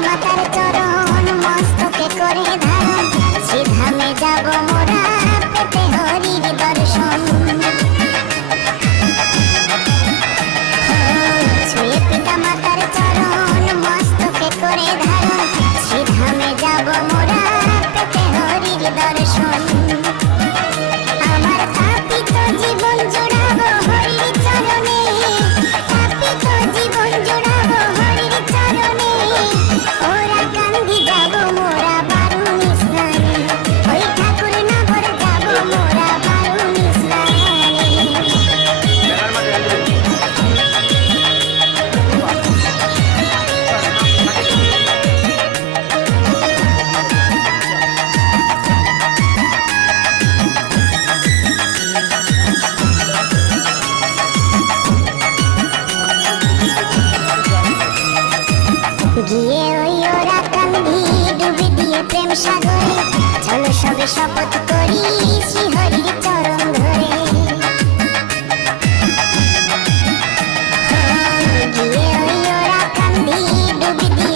がまたる গিয়ে ওই ওরা কাল ডুবে দিয়ে প্রেম সাগরে। চলো সবে শপথ করি।